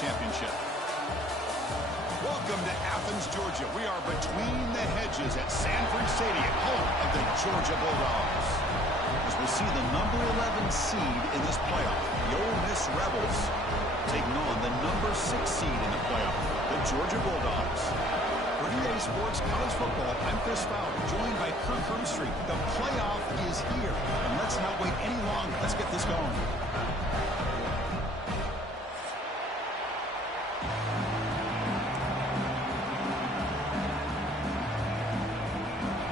championship. Welcome to Athens, Georgia. We are between the hedges at Sanford Stadium, home of the Georgia Bulldogs. As we'll see the number 11 seed in this playoff, the Ole Miss Rebels, taking on the number 6 seed in the playoff, the Georgia Bulldogs. For UGA Sports College Football, I'm Chris Fowler, joined by Kirk Hermstreet. The playoff is here, and let's not wait any longer. Let's get this going.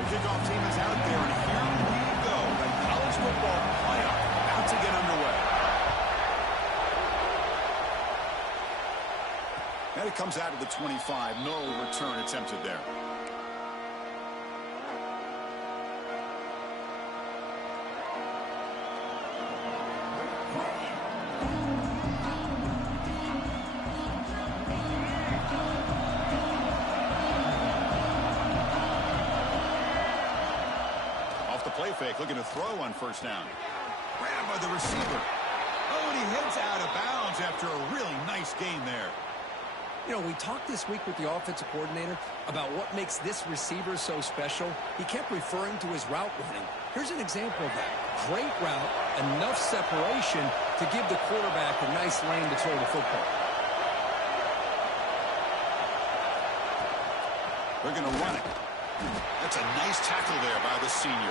Kickoff team is out there, and here we go. The college football playoff about to get underway. And it comes out of the 25. No return attempted there. Play fake, looking to throw on first down. Grabbed by the receiver. Oh, and he heads out of bounds after a really nice gain there. You know, we talked this week with the offensive coordinator about what makes this receiver so special. He kept referring to his route running. Here's an example of that. Great route, enough separation to give the quarterback a nice lane to throw the football. They're going to run it. That's a nice tackle there by the senior.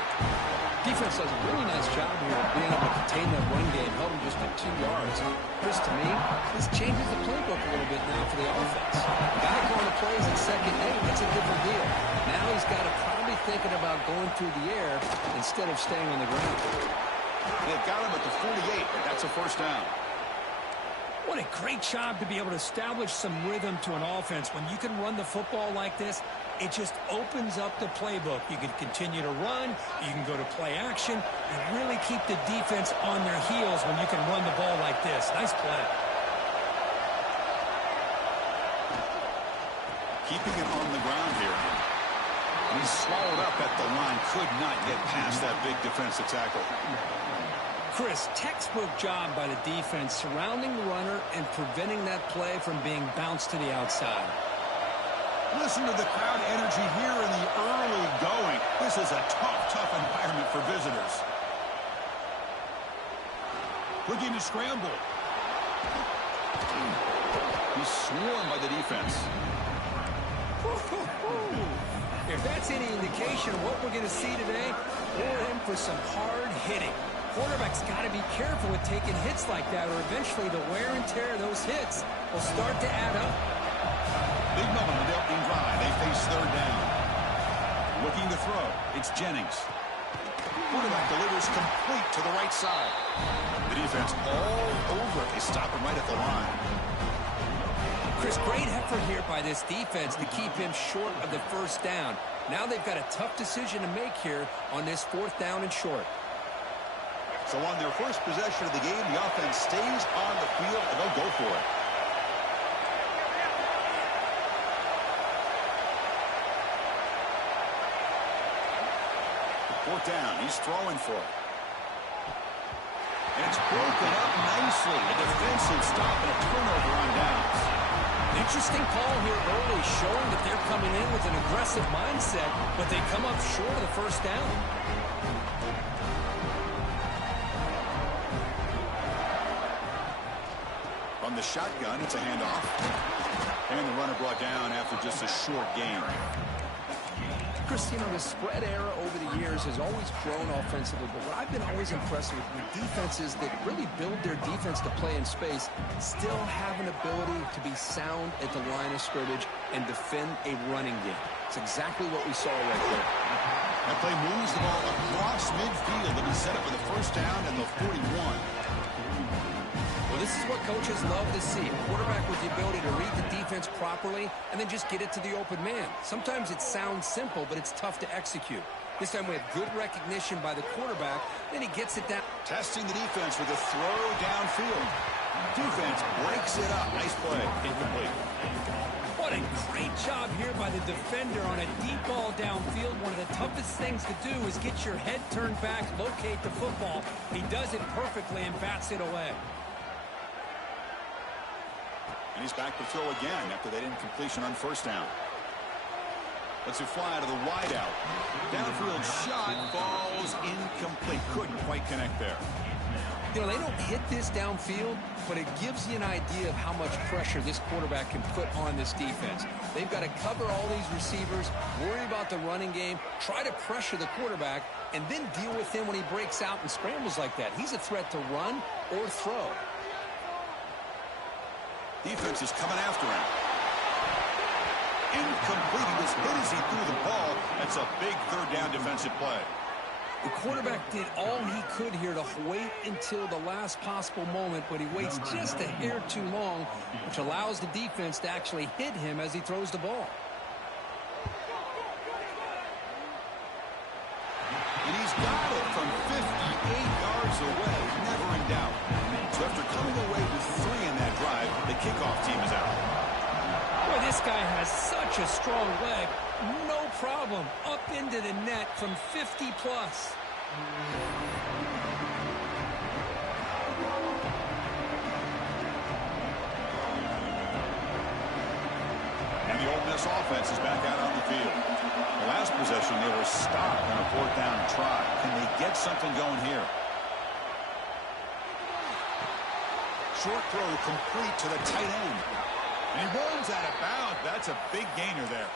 Defense does a really nice job here of being able to contain that run game, held him just at 2 yards. Chris, to me, this changes the playbook a little bit now for the offense. Guy calling the plays at second and 8, that's a different deal. Now he's got to probably thinking about going through the air instead of staying on the ground. They've got him at the 48, but that's a first down. What a great job to be able to establish some rhythm to an offense. When you can run the football like this, it just opens up the playbook. You can continue to run. You can go to play action. And really keep the defense on their heels when you can run the ball like this. Nice play. Keeping it on the ground here. He's swallowed up at the line. Could not get past that big defensive tackle. Chris, textbook job by the defense surrounding the runner and preventing that play from being bounced to the outside. Listen to the crowd energy here in the early going. This is a tough environment for visitors. Looking to scramble. He's swarmed by the defense. If that's any indication of what we're going to see today, we're in for some hard hitting. Quarterback's got to be careful with taking hits like that, or eventually the wear and tear of those hits will start to add up. Big moment in the opening drive. They face third down. Looking to throw. It's Jennings. Quarterback delivers complete to the right side. The defense all over it. They stop him right at the line. Chris, great effort here by this defense to keep him short of the first down. Now they've got a tough decision to make here on this 4th down and short. So on their first possession of the game, the offense stays on the field, and they'll go for it. Fourth down, he's throwing for it. And it's broken up nicely. A defensive stop and a turnover on downs. Interesting call here early, showing that they're coming in with an aggressive mindset, but they come up short of the first down. From the shotgun, it's a handoff. And the runner brought down after just a short gain. Chris, you know, the spread era over the years has always grown offensively, but what I've been always impressed with defenses that really build their defense to play in space still have an ability to be sound at the line of scrimmage and defend a running game. It's exactly what we saw right there. That play moves the ball across midfield and is set up for the first down and the 41. Well, this is what coaches love to see. A quarterback with the ability to read the defense properly and then just get it to the open man. Sometimes it sounds simple, but it's tough to execute. This time we have good recognition by the quarterback, then he gets it down. Testing the defense with a throw downfield. Defense breaks it up. Nice play. Incomplete. What a great job here by the defender on a deep ball downfield. One of the toughest things to do is get your head turned back, locate the football. He does it perfectly and bats it away. And he's back to throw again after that incompletion on first down. Lets it fly to the wideout. Downfield shot falls incomplete. Couldn't quite connect there. You know, they don't hit this downfield, but it gives you an idea of how much pressure this quarterback can put on this defense. They've got to cover all these receivers, worry about the running game, try to pressure the quarterback, and then deal with him when he breaks out and scrambles like that. He's a threat to run or throw. Defense is coming after him. Incomplete. He was hit as he threw the ball. That's a big third down defensive play. The quarterback did all he could here to wait until the last possible moment, but he waits just a hair too long, which allows the defense to actually hit him as he throws the ball. And he's got it from 58 yards away, never in doubt. So after coming away with 3 in that drive, the kickoff team is out. Boy, this guy has such a strong leg. No problem. Up into the net from 50 plus. And the Ole Miss offense is back out on the field. The last possession, they were stopped on a 4th down try. Can they get something going here? Short throw complete to the tight end. And he runs out of bounds. That's a big gainer there.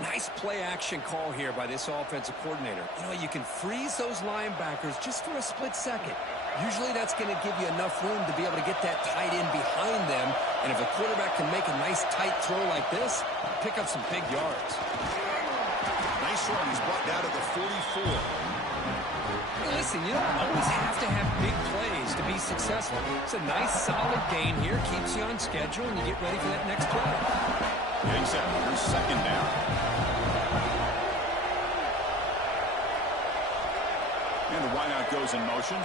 Nice play action call here by this offensive coordinator. You know, you can freeze those linebackers just for a split second. Usually that's going to give you enough room to be able to get that tight end behind them. And if a quarterback can make a nice tight throw like this, pick up some big yards. Nice run. He's brought down to the 44. Hey, listen, you don't always have to have big plays to be successful. It's a nice, solid gain here. Keeps you on schedule, and you get ready for that next play. Getting set. Here's 2nd down. And the wideout goes in motion.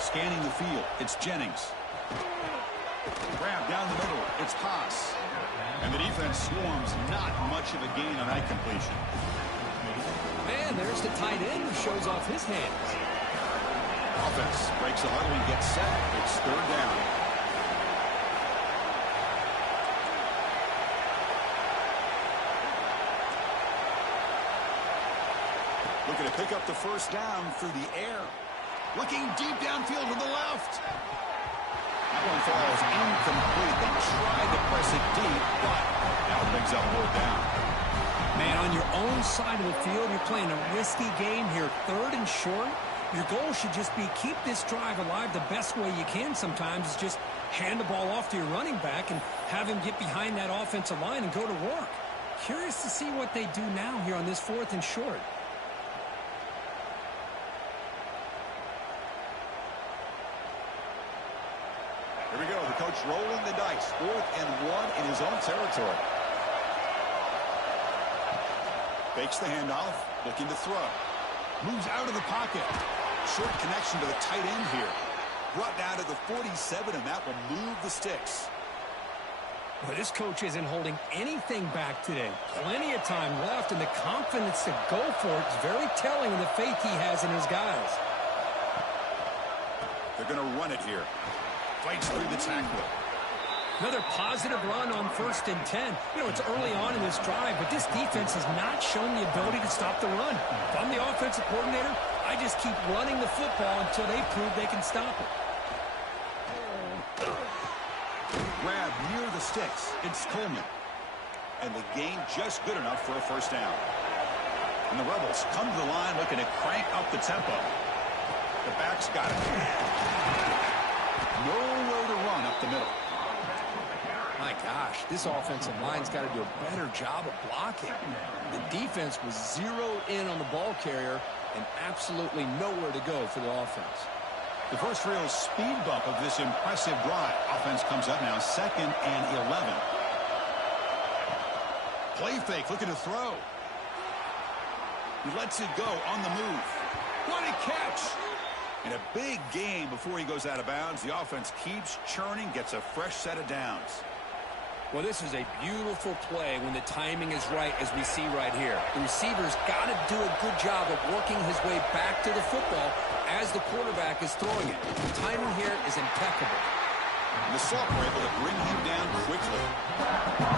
Scanning the field. It's Jennings. Grab down the middle. It's Haas. And the defense swarms. Not much of a gain on that completion. And there's the tight end who shows off his hands. Offense breaks the huddle and gets set. It's 3rd down. Looking to pick up the 1st down through the air. Looking deep downfield to the left. That one falls incomplete. They tried to press it deep, but now brings up 4th down. Man, on your own side of the field, you're playing a risky game here. 3rd and short. Your goal should just be keep this drive alive the best way you can sometimes is just hand the ball off to your running back and have him get behind that offensive line and go to work. Curious to see what they do now here on this 4th and short. Here we go. The coach rolling the dice. 4th and 1 in his own territory. Fakes the handoff. Looking to throw. Moves out of the pocket. Short connection to the tight end here. Brought down to the 47, and that will move the sticks. Well, this coach isn't holding anything back today. Plenty of time left, and the confidence to go for it is very telling of the faith he has in his guys. They're going to run it here. Fights through the tackle. Another positive run on 1st and 10. You know, it's early on in this drive, but this defense has not shown the ability to stop the run. If I'm the offensive coordinator, I just keep running the football until they prove they can stop it. Grab near the sticks. It's Coleman. And the gain just good enough for a 1st down. And the Rebels come to the line looking to crank up the tempo. The back's got it. Nowhere to run up the middle. My gosh, this offensive line's got to do a better job of blocking. The defense was zeroed in on the ball carrier and absolutely nowhere to go for the offense. The first real speed bump of this impressive drive. Offense comes up now 2nd and 11. Play fake, looking to throw. He lets it go on the move. What a catch! And a big gain before he goes out of bounds. The offense keeps churning, gets a fresh set of downs. Well, this is a beautiful play when the timing is right, as we see right here. The receiver's got to do a good job of working his way back to the football as the quarterback is throwing it. The timing here is impeccable. The Soft were able to bring him down quickly.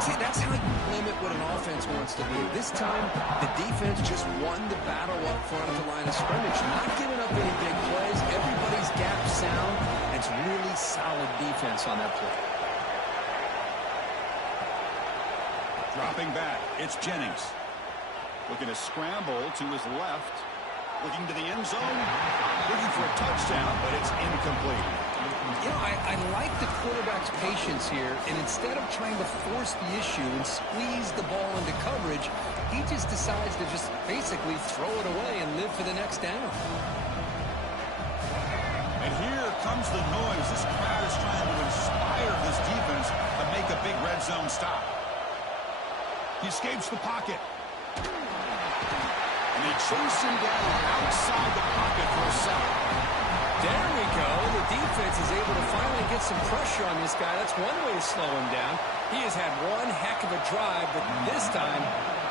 See, that's how you limit what an offense wants to do. This time, the defense just won the battle up front of the line of scrimmage, not giving up any big plays. Everybody's gap sound. It's really solid defense on that play. Dropping back, it's Jennings. Looking to scramble to his left. Looking to the end zone. Looking for a touchdown, but it's incomplete. You know, I like the quarterback's patience here, and instead of trying to force the issue and squeeze the ball into coverage, he just decides to just basically throw it away and live for the next down. And here comes the noise. This crowd is trying to inspire this defense to make a big red zone stop. He escapes the pocket. And they chase him down outside the pocket for a sack. There we go. The defense is able to finally get some pressure on this guy. That's one way to slow him down. He has had one heck of a drive, but this time,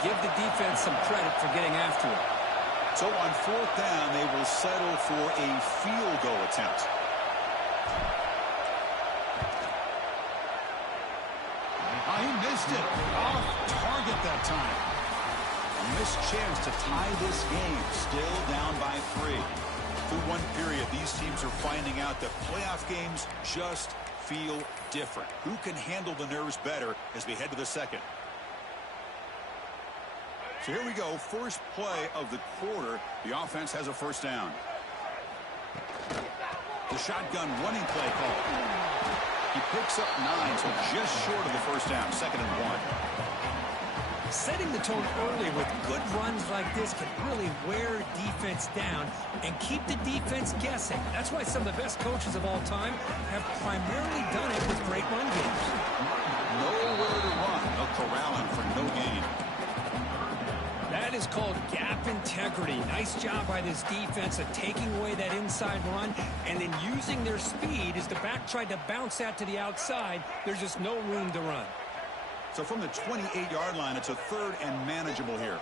give the defense some credit for getting after it. So on fourth down, they will settle for a field goal attempt. He missed it. Off target that time. A missed chance to tie this game. Still down by 3. Through one period, these teams are finding out that playoff games just feel different. Who can handle the nerves better as we head to the second? So here we go. First play of the quarter. The offense has a first down. The shotgun running play call. He picks up 9, so just short of the first down. 2nd and 1. Setting the tone early with good runs like this can really wear defense down and keep the defense guessing. That's why some of the best coaches of all time have primarily done it with great run games. Nowhere to run. No corralling for no gain. That is called gap integrity. Nice job by this defense of taking away that inside run and then using their speed as the back tried to bounce that to the outside. There's just no room to run. So from the 28-yard line, it's a 3rd and manageable here.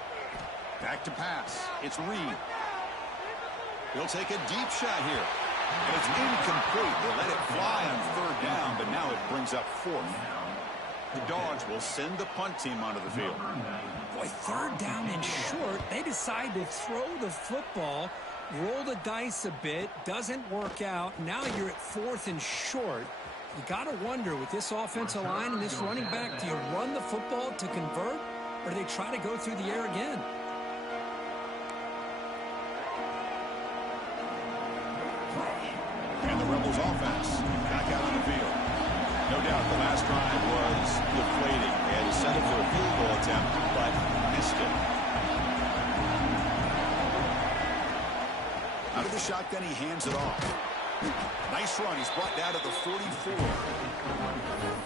Back to pass. It's Reed. He'll take a deep shot here. And it's incomplete. They let it fly on 3rd down, but now it brings up 4th. The Dogs will send the punt team onto the field. Boy, 3rd down and short. They decide to throw the football, roll the dice a bit, doesn't work out. Now you're at 4th and short. You got to wonder, with this offensive line and this running back, do you run the football to convert, or do they try to go through the air again? And the Rebels offense back out on the field. No doubt the last drive was deflating. They had to settle for a field goal attempt, but missed it. Out of the shotgun, he hands it off. Nice run. He's brought down at the 44.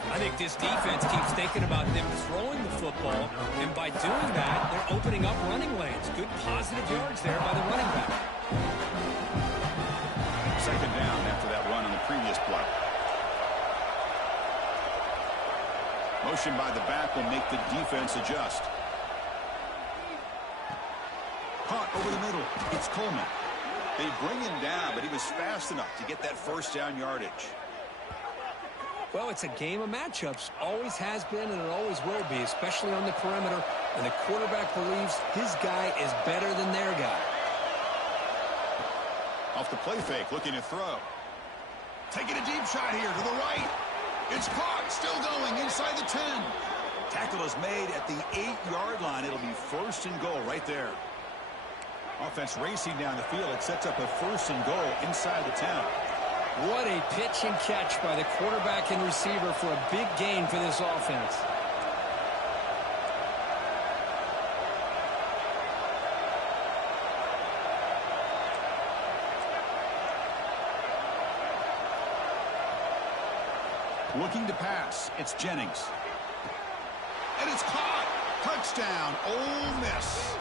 I think this defense keeps thinking about them throwing the football, and by doing that, they're opening up running lanes. Good positive yards there by the running back. 2nd down after that run on the previous play. Motion by the back will make the defense adjust. Caught over the middle. It's Coleman. They bring him down, but he was fast enough to get that first down yardage. Well, it's a game of matchups. Always has been, and it always will be, especially on the perimeter. And the quarterback believes his guy is better than their guy. Off the play fake, looking to throw. Taking a deep shot here to the right. It's caught, still going inside the 10. Tackle is made at the 8-yard line. It'll be 1st and goal right there. Offense racing down the field. It sets up a 1st and goal inside the 10. What a pitch and catch by the quarterback and receiver for a big gain for this offense. Looking to pass. It's Jennings. And it's caught. Touchdown, Ole Miss.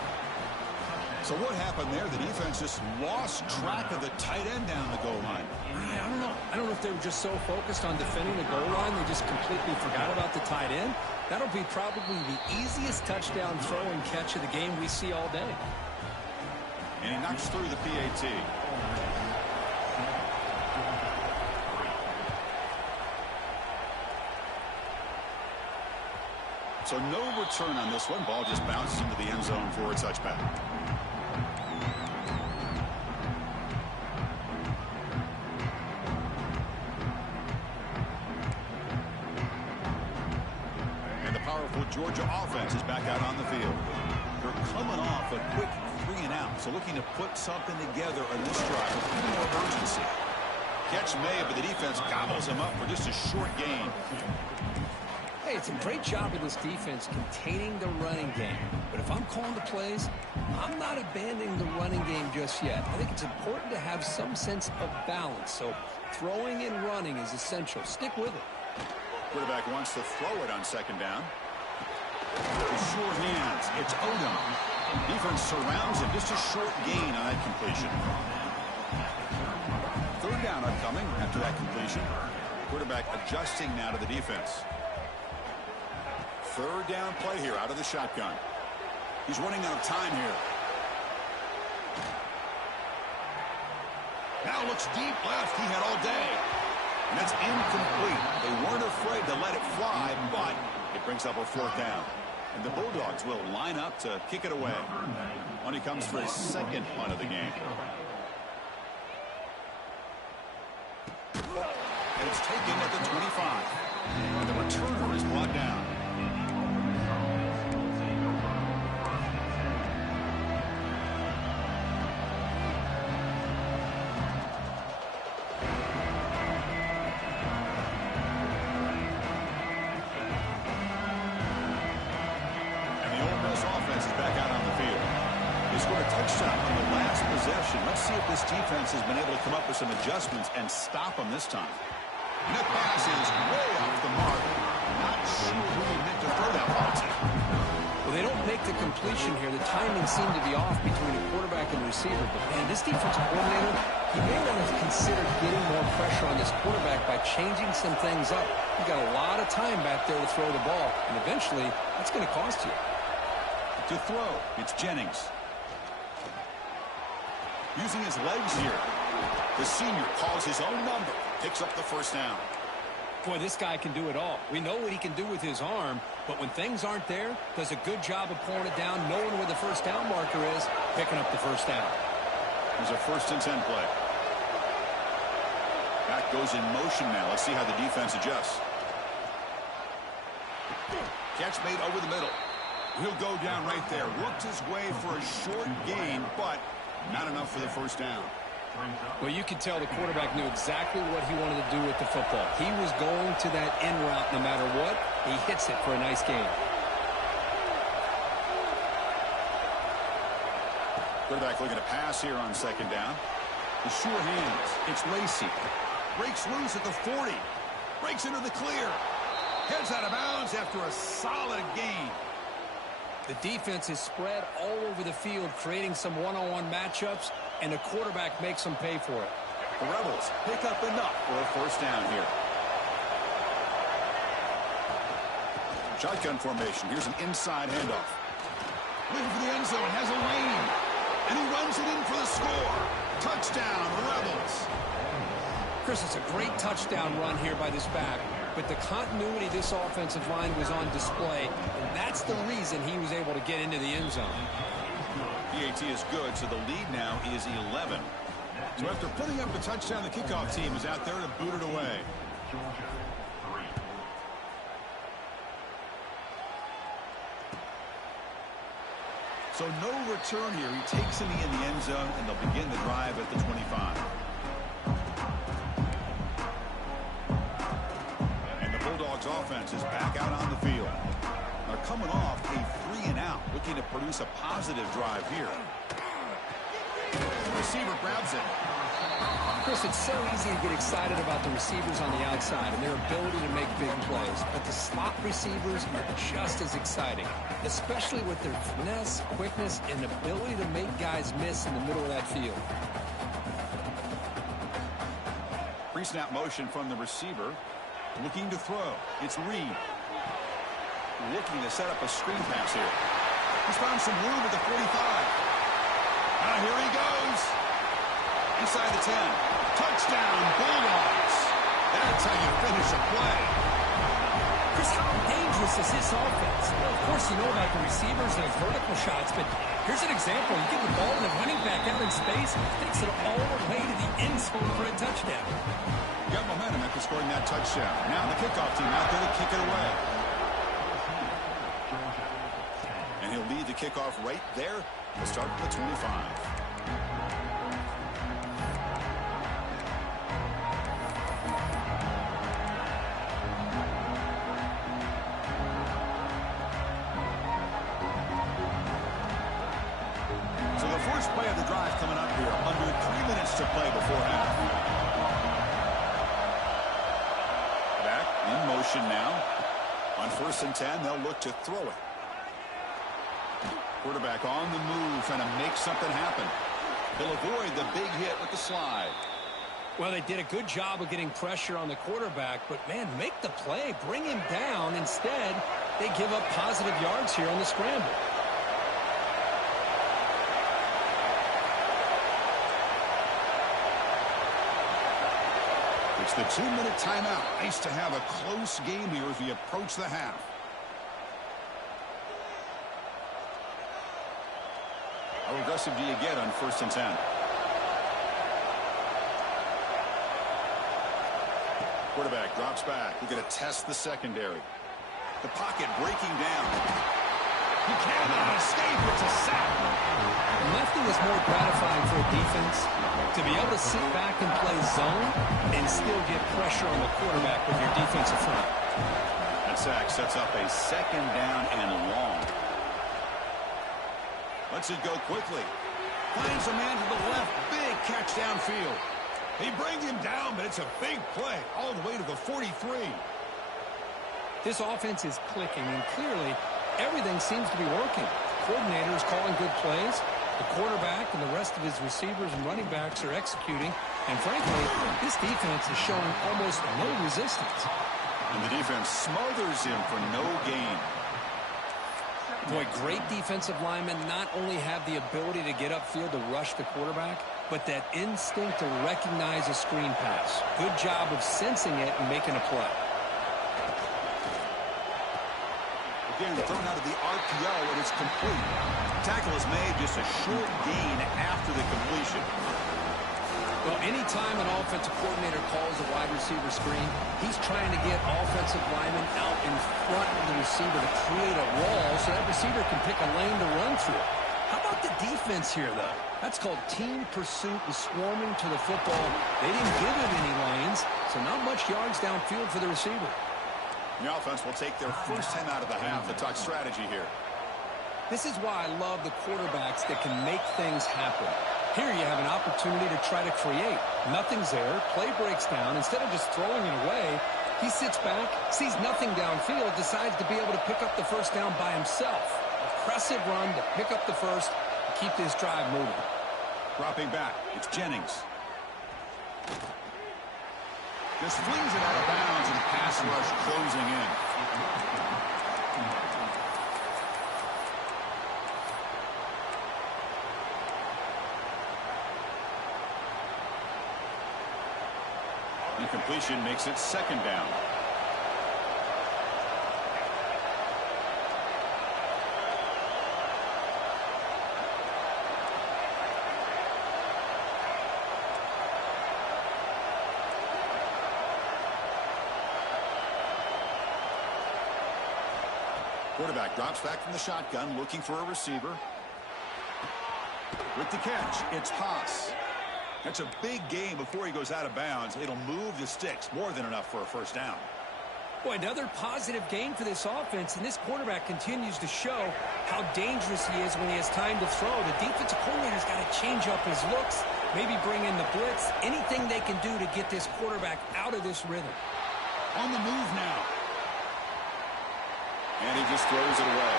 So what happened there? The defense just lost track of the tight end down the goal line. I don't know. I don't know if they were just so focused on defending the goal line they just completely forgot about the tight end. That'll be probably the easiest touchdown throw and catch of the game we see all day. And he knocks through the PAT. So no return on this one. Ball just bounces into the end zone for a touchback. And the powerful Georgia offense is back out on the field. They're coming off a quick 3-and-out, so looking to put something together on this drive with a little more urgency. Catch made, but the defense gobbles him up for just a short gain. Hey, it's a great job of this defense containing the running game. But if I'm calling the plays, I'm not abandoning the running game just yet. I think it's important to have some sense of balance. So throwing and running is essential. Stick with it. Quarterback wants to throw it on second down. With sure hands, it's Odom. Defense surrounds him. Just a short gain on that completion. Third down upcoming after that completion. Quarterback adjusting now to the defense. Third down play here out of the shotgun. He's running out of time here. Now looks deep left. He had all day. And that's incomplete. They weren't afraid to let it fly, but it brings up a fourth down. And the Bulldogs will line up to kick it away. When he comes for his second punt of the game. And it's taken at the 25. And the returner is brought down. Let's see if this defense has been able to come up with some adjustments and stop them this time. And that pass is way off the mark. Not sure who he meant to throw that ball to. Well, they don't make the completion here. The timing seemed to be off between the quarterback and the receiver. But, man, this defensive coordinator, he may want to consider getting more pressure on this quarterback by changing some things up. You've got a lot of time back there to throw the ball. And eventually, that's going to cost you. To throw, it's Jennings. Using his legs here. The senior calls his own number. Picks up the first down. Boy, this guy can do it all. We know what he can do with his arm, but when things aren't there, does a good job of pulling it down, knowing where the first down marker is, picking up the first down. There's a 1st and 10 play. Back goes in motion now. Let's see how the defense adjusts. Catch made over the middle. He'll go down right there. Worked his way for a short gain, but not enough for the first down. Well, you could tell the quarterback knew exactly what he wanted to do with the football. He was going to that in route no matter what. He hits it for a nice gain. Quarterback looking to pass here on second down. The sure hands. It's Lacey. Breaks loose at the 40. Breaks into the clear. Heads out of bounds after a solid gain. The defense is spread all over the field, creating some one-on-one matchups, and the quarterback makes them pay for it. The Rebels pick up enough for a first down here. Shotgun formation. Here's an inside handoff. Looking for the end zone. Has a lane. And he runs it in for the score. Touchdown, Rebels. Chris, it's a great touchdown run here by this back. But the continuity of this offensive line was on display, and that's the reason he was able to get into the end zone. PAT is good, so the lead now is 11. So after putting up the touchdown, the kickoff team is out there to boot it away. So no return here. He takes him in the end zone, and they'll begin the drive at the 25. Bulldogs offense is back out on the field. They're coming off a 3-and-out, looking to produce a positive drive here. The receiver grabs it. Chris, it's so easy to get excited about the receivers on the outside and their ability to make big plays, but the slot receivers are just as exciting, especially with their finesse, quickness, and ability to make guys miss in the middle of that field. Pre-snap motion from the receiver. Looking to throw. It's Reed. Looking to set up a screen pass here. He's found some room at the 45. Now here he goes. Inside the 10. Touchdown, Bulldogs. That's how you finish a play. Chris, how dangerous is this offense? Well, of course, you know about the receivers and those vertical shots, but here's an example. You get the ball to the running back out in space, takes it all the way to the end zone for a touchdown. Got momentum after scoring that touchdown. Now the kickoff team out there to kick it away. And he'll lead the kickoff right there. He'll start at the 25. So the first play of the drive coming up here. Under 3 minutes to play before half. Back in motion now. On 1st and 10, they'll look to throw it. Quarterback on the move, trying to make something happen. They'll avoid the big hit with the slide. Well, they did a good job of getting pressure on the quarterback, but, man, make the play. Bring him down. Instead, they give up positive yards here on the scramble. It's the 2-minute timeout. Nice to have a close game here as we approach the half. How aggressive do you get on 1st and 10? Quarterback drops back. We're going to test the secondary. The pocket breaking down. He cannot escape. It's a sack. Nothing is more gratifying for a defense to be able to sit back and play zone and still get pressure on the quarterback with your defensive front. That sack sets up a 2nd down and long. Lets it go quickly. Finds a man to the left. Big catch downfield. They bring him down, but it's a big play all the way to the 43. This offense is clicking, and clearly everything seems to be working. Coordinator is calling good plays. The quarterback and the rest of his receivers and running backs are executing. And frankly, this defense is showing almost no resistance. And the defense smothers him for no gain. Boy, great defensive linemen not only have the ability to get upfield to rush the quarterback, but that instinct to recognize a screen pass. Good job of sensing it and making a play. Again, thrown out of the RPO, and it's complete. Tackle is made, just a short gain after the completion. Well, anytime an offensive coordinator calls a wide receiver screen, he's trying to get offensive linemen out in front of the receiver to create a wall so that receiver can pick a lane to run through. How about the defense here, though? That's called team pursuit and swarming to the football. They didn't give him any lanes, so not much yards downfield for the receiver. The offense will take their first time out of the half to talk strategy here. This is why I love the quarterbacks that can make things happen. Here you have an opportunity to try to create. Nothing's there. Play breaks down. Instead of just throwing it away, he sits back, sees nothing downfield, decides to be able to pick up the first down by himself. Impressive run to pick up the first and keep this drive moving. Dropping back. It's Jennings. Just flings it out of bounds and pass rush closing in. Incompletion makes it 2nd down. Quarterback drops back from the shotgun, looking for a receiver. With the catch, it's Haas. That's a big gain before he goes out of bounds. It'll move the sticks, more than enough for a first down. Boy, another positive gain for this offense, and this quarterback continues to show how dangerous he is when he has time to throw. The defensive coordinator's got to change up his looks maybe bring in the blitz, anything they can do to get this quarterback out of this rhythm. On the move now. And he just throws it away.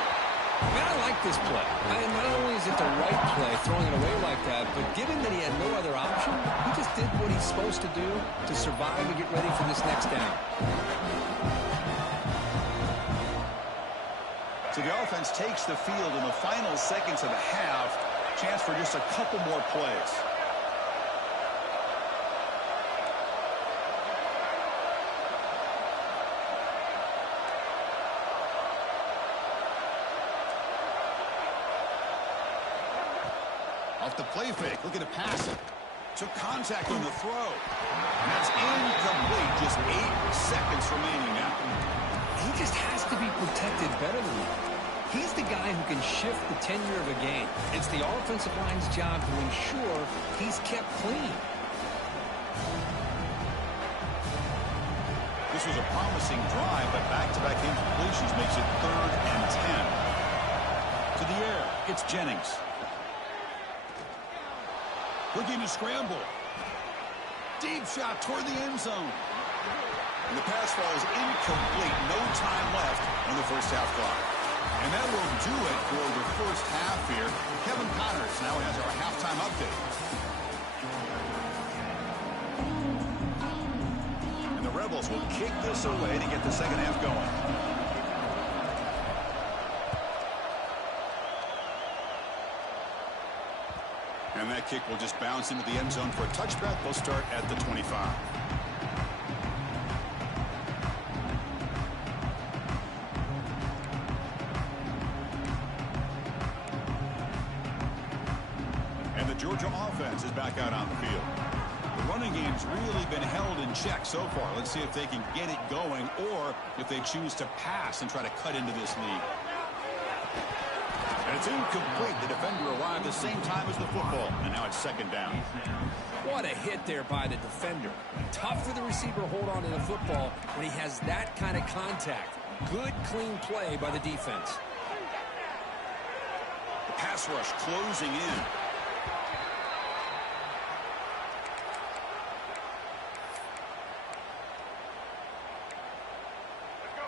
Man, I like this play. Not only is it the right play, throwing it away like that, but given that he had no other option, he just did what he's supposed to do to survive and get ready for this next down. So the offense takes the field in the final seconds of the half. Chance for just a couple more plays. Off the play fake, looking to pass it. Took contact on the throw. And that's incomplete. Just 8 seconds remaining now. He just has to be protected better than that. He's the guy who can shift the tenure of a game. It's the offensive line's job to ensure he's kept clean. This was a promising drive, but back-to-back incompletions makes it 3rd and 10. To the air, it's Jennings. Looking to scramble. Deep shot toward the end zone. And the pass falls incomplete. No time left on the first half clock. And that will do it for the first half here. Kevin Connors now has our halftime update. And the Rebels will kick this away to get the second half going. And that kick will just bounce into the end zone for a touchback. They'll start at the 25. And the Georgia offense is back out on the field. The running game's really been held in check so far. Let's see if they can get it going or if they choose to pass and try to cut into this lead. And it's incomplete. The defender arrived the same time as the football, and now it's second down. What a hit there by the defender. Tough for the receiver to hold on to the football when he has that kind of contact. Good, clean play by the defense. The pass rush closing in.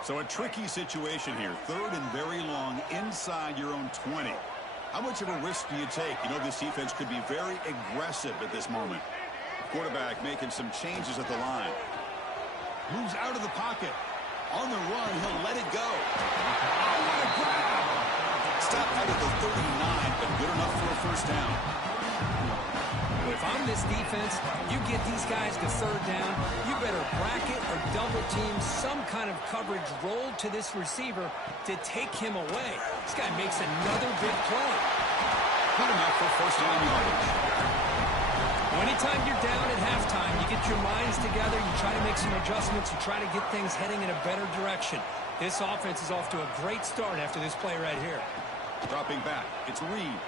So a tricky situation here. 3rd and very long inside your own 20. How much of a risk do you take? You know this defense could be very aggressive at this moment. Quarterback making some changes at the line. Moves out of the pocket. On the run, he'll let it go. Oh, what a grab! Stop out of the 39, but good enough for a first down. If I'm this defense, you get these guys to 3rd down, you better bracket or double team some kind of coverage roll to this receiver to take him away. This guy makes another big play. Good enough for first down yardage. Anytime you're down at halftime, you get your minds together, you try to make some adjustments, you try to get things heading in a better direction. This offense is off to a great start after this play right here. Dropping back, it's Reed.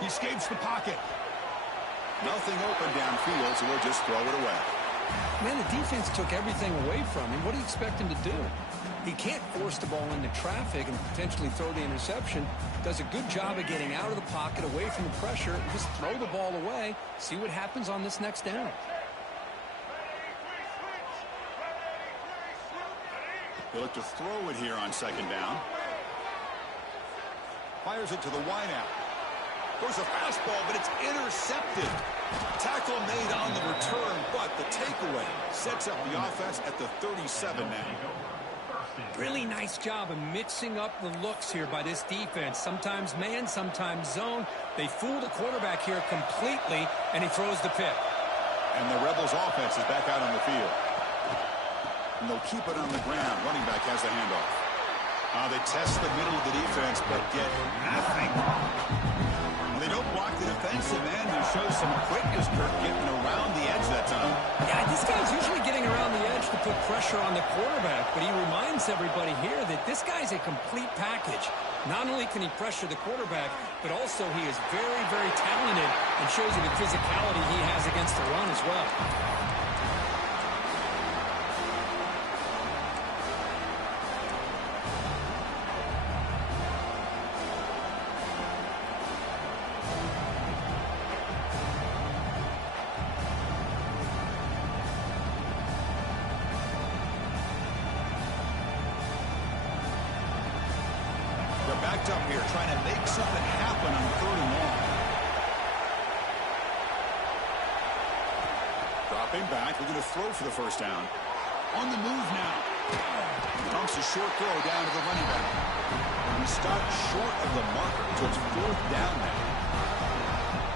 He escapes the pocket. Nothing open downfield, so we'll just throw it away. Man, the defense took everything away from him. What do you expect him to do? He can't force the ball into traffic and potentially throw the interception. Does a good job of getting out of the pocket, away from the pressure, and just throw the ball away. See what happens on this next down. They look to throw it here on second down. Fires it to the wideout. Goes a fastball, but it's intercepted. Tackle made on the return, but the takeaway sets up the offense at the 37 now. Really nice job of mixing up the looks here by this defense. Sometimes man, sometimes zone. They fool the quarterback here completely, and he throws the pick. And the Rebels offense is back out on the field. And they'll keep it on the ground. Running back has the handoff. They test the middle of the defense, but get nothing. They don't block the defensive end. They show some quickness, Kirk, getting around the edge that time. Yeah, this guy's usually getting around the edge to put pressure on the quarterback, but he reminds everybody here that this guy's a complete package. Not only can he pressure the quarterback, but also he is very, very talented and shows you the physicality he has against the run as well. backed up here, trying to make something happen on 3rd and long. Dropping back, looking to throw for the first down. On the move now. Pumps a short throw down to the running back. He stopped short of the marker, so it's 4th down now.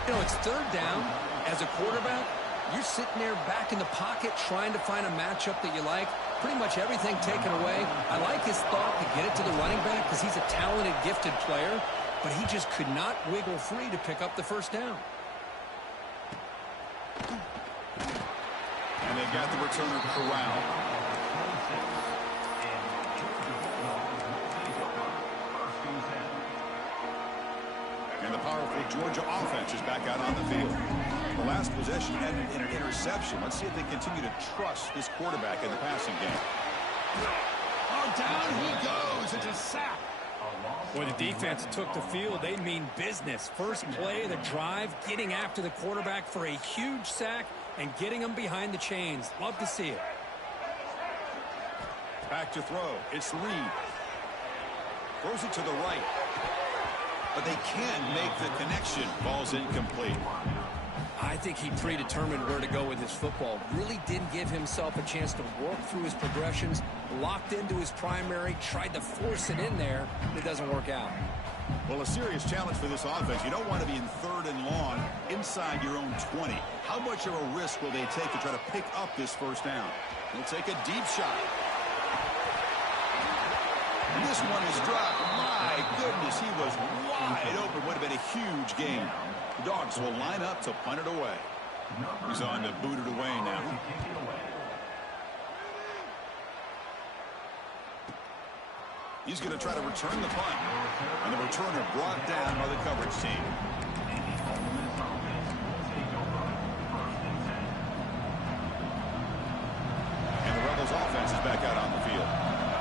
You know, it's 3rd down. As a quarterback, you're sitting there back in the pocket trying to find a matchup that you like. Pretty much everything taken away. I like his thought to get it to the running back because he's a talented, gifted player, but he just could not wiggle free to pick up the first down. And they got the returner corralled. And the powerful Georgia offense is back out on the field. The last possession ended in an interception. Let's see if they continue to trust this quarterback in the passing game. Oh, down he goes. It's a sack. When the defense took the field, they mean business. First play of the drive, getting after the quarterback for a huge sack and getting him behind the chains. Love to see it. Back to throw. It's Reed. Throws it to the right. But they can't make the connection. Ball's incomplete. I think he predetermined where to go with his football. Really didn't give himself a chance to work through his progressions. Locked into his primary, tried to force it in there, and it doesn't work out. Well, a serious challenge for this offense. You don't want to be in 3rd and long inside your own 20. How much of a risk will they take to try to pick up this first down? They'll take a deep shot. And this one is dropped. My goodness, he was wide open. Would have been a huge gain. The Dogs will line up to punt it away. He's on to boot it away now. He's going to try to return the punt. And the returner brought down by the coverage team. And the Rebels offense is back out on the field.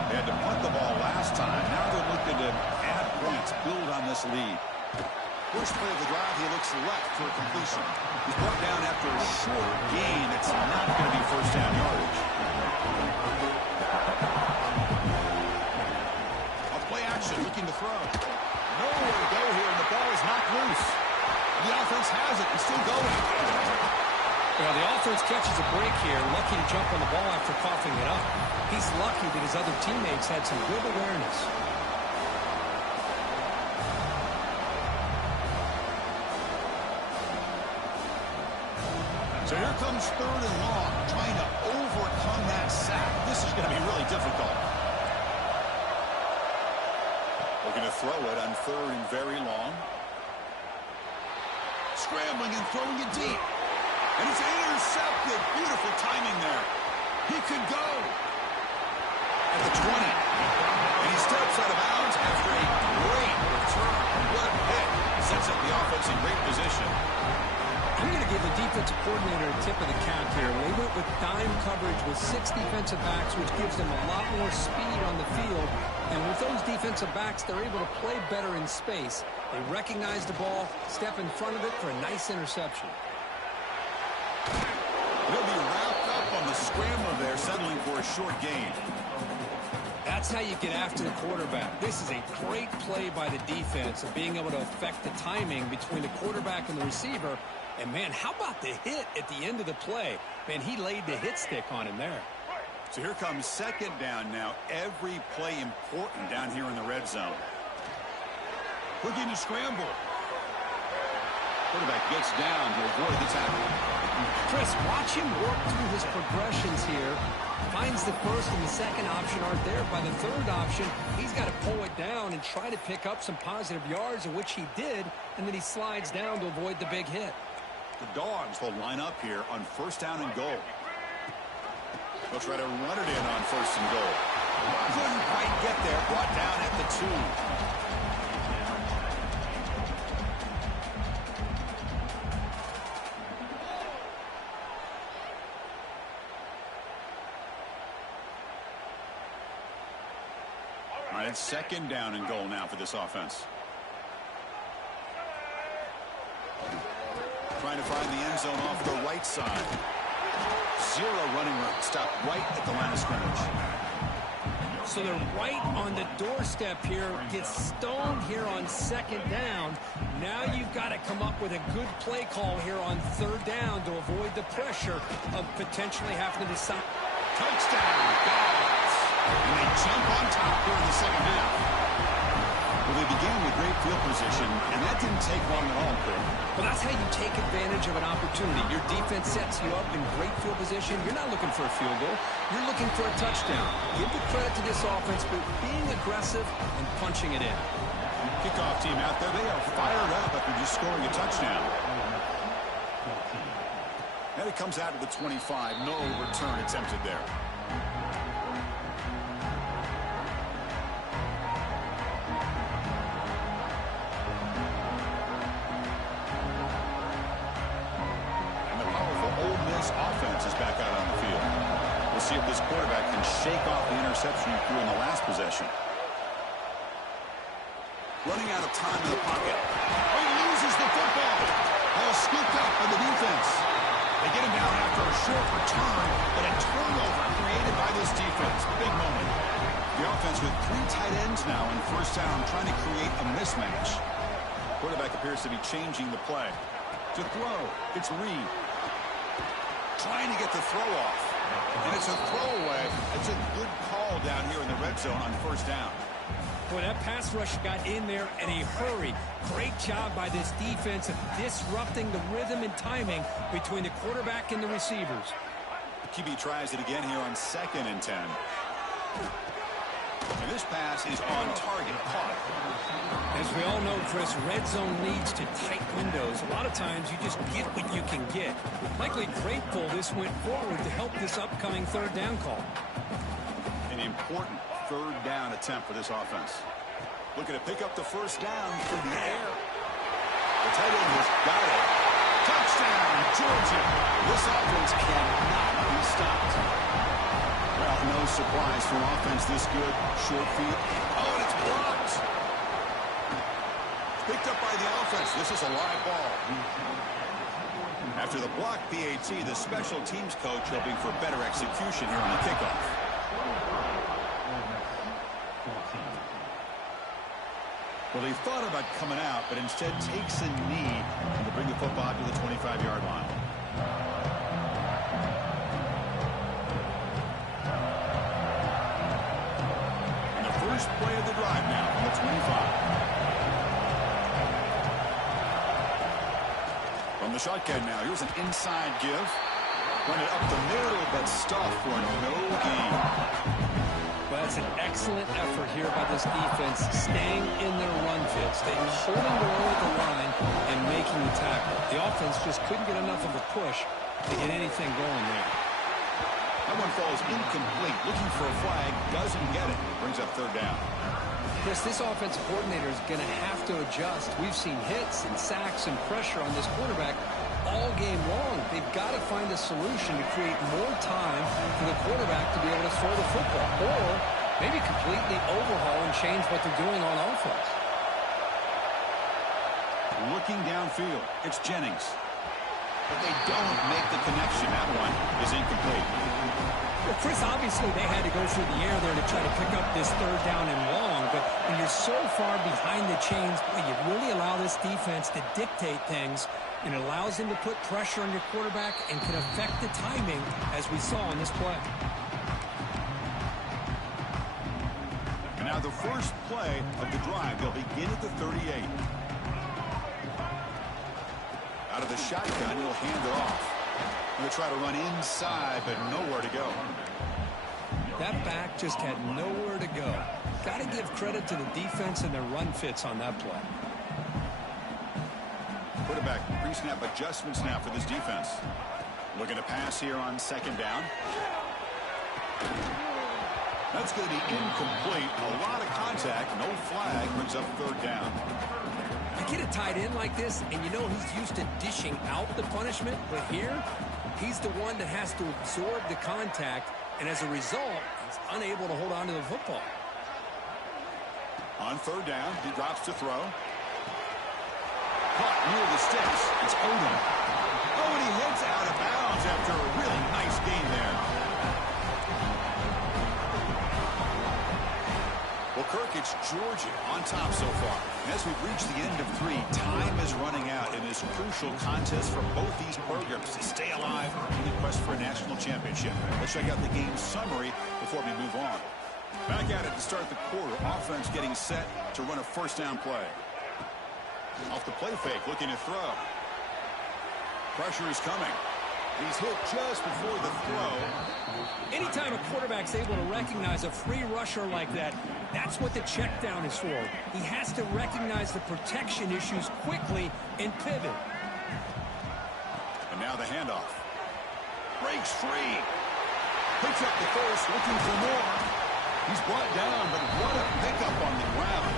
They had to punt the ball last time. Now they're looking to add points, build on this lead. First play of the drive, he looks left for a completion. He's brought down after a short gain. It's not going to be first down yardage. Off play action, looking to throw. Nowhere to go here, and the ball is knocked loose. The offense has it. He's still going. Well, the offense catches a break here, lucky to jump on the ball after coughing it up. He's lucky that his other teammates had some good awareness. So here comes 3rd and long, trying to overcome that sack. This is going to be really difficult. Looking to throw it on 3rd and very long. Scrambling and throwing it deep. And it's intercepted. Beautiful timing there. He could go at the 20. And he steps out of bounds after a great return. What a pick. Sets up the offense in great position. I'm going to give the defensive coordinator a tip of the cap here. They went with dime coverage with 6 defensive backs, which gives them a lot more speed on the field. And with those defensive backs, they're able to play better in space. They recognize the ball, step in front of it for a nice interception. He'll be wrapped up on the scramble there, settling for a short gain. That's how you get after the quarterback. This is a great play by the defense of being able to affect the timing between the quarterback and the receiver. And, man, how about the hit at the end of the play? Man, he laid the hit stick on him there. So here comes 2nd down now. Every play important down here in the red zone. Looking to scramble. Quarterback gets down to avoid the tackle. Chris, watch him work through his progressions here. Finds the first and the second option aren't there. By the 3rd option, he's got to pull it down and try to pick up some positive yards, of which he did, and then he slides down to avoid the big hit. The Dogs will line up here on 1st down and goal. They'll try to run it in on 1st and goal. Couldn't quite get there. Brought down at the 2. All right, it's 2nd down and goal now for this offense. Trying to find the end zone off the right side. 0 running room. Stopped right at the line of scrimmage. So they're right on the doorstep here. Gets stoned here on second down. Now you've got to come up with a good play call here on third down to avoid the pressure of potentially having to decide. Touchdown, Dogs. And they jump on top here in the second half. Well, they began with great field position, and that didn't take long at all, Craig. Well, that's how you take advantage of an opportunity. Your defense sets you up in great field position. You're not looking for a field goal. You're looking for a touchdown. Give the credit to this offense for being aggressive and punching it in. Kickoff team out there, they are fired up after just scoring a touchdown. And it comes out of the 25. No return attempted there. Offense is back out on the field. We'll see if this quarterback can shake off the interception he threw in the last possession. Running out of time in the pocket. Oh, he loses the football. All scooped up by the defense. They get him down after a short return, but a turnover created by this defense. Big moment. The offense with 3 tight ends now in first down, trying to create a mismatch. Quarterback appears to be changing the play. To throw, it's Reed. Trying to get the throw off. And it's a throwaway. It's a good call down here in the red zone on first down. Boy, that pass rush got in there in a hurry. Great job by this defense of disrupting the rhythm and timing between the quarterback and the receivers. The QB tries it again here on 2nd and 10. And this pass is on target. Caught. As we all know, Chris, red zone leads to tight windows. A lot of times you just get what you can get. Likely grateful this went forward to help this upcoming third down call. An important third down attempt for this offense. Looking to pick up the first down through the air. The tight end has got it. Touchdown, Georgia. This offense cannot be stopped. Well, no surprise for offense this good. Short field. Oh, and it's blocked. Picked up by the offense. This is a live ball. After the block PAT, the special teams coach hoping for better execution here on the kickoff. Well, he thought about coming out, but instead takes a knee to bring the football to the 25-yard line. And the first play of the drive now from the 25. From the shotgun now, here's an inside give. Run it up the middle, but stuffed for no gain. Well, that's an excellent effort here by this defense, staying in their run fit, staying holding the row at the line and making the tackle. The offense just couldn't get enough of a push to get anything going there. That one falls incomplete. Looking for a flag, doesn't get it. Brings up third down. Chris, this offensive coordinator is going to have to adjust. We've seen hits and sacks and pressure on this quarterback all game long. They've got to find a solution to create more time for the quarterback to be able to throw the football, or maybe completely overhaul and change what they're doing on offense. Looking downfield, it's Jennings. But they don't make the connection. That one is incomplete. Well, Chris, obviously they had to go through the air there to try to pick up this third down and long, but when you're so far behind the chains, boy, you really allow this defense to dictate things, and it allows them to put pressure on your quarterback and can affect the timing, as we saw in this play. And now the first play of the drive, they'll begin at the 38. Out of the shotgun, he'll hand it off. He'll try to run inside, but nowhere to go. That back just had nowhere to go. Got to give credit to the defense and their run fits on that play. Quarterback pre-snap adjustments now for this defense. Looking to pass here on second down. That's going to be incomplete. A lot of contact. No flag. Brings up third down. You get a tight end like this, and you know he's used to dishing out the punishment, but here, he's the one that has to absorb the contact, and as a result, he's unable to hold on to the football. On third down, he drops to throw. Caught near the sticks. It's Odom. Oh, and he heads out of bounds after a really nice gain there. Kirk, it's Georgia on top so far. And as we've reached the end of 3, time is running out in this crucial contest for both these programs to stay alive in the quest for a national championship. Let's check out the game summary before we move on. Back at it to start the quarter. Offense getting set to run a first down play. Off the play fake, looking to throw. Pressure is coming. He's hit just before the throw. Anytime a quarterback's able to recognize a free rusher like that, that's what the check down is for. He has to recognize the protection issues quickly and pivot. And now the handoff. Breaks free. Picks up the first, looking for more. He's brought down, but what a pickup on the ground.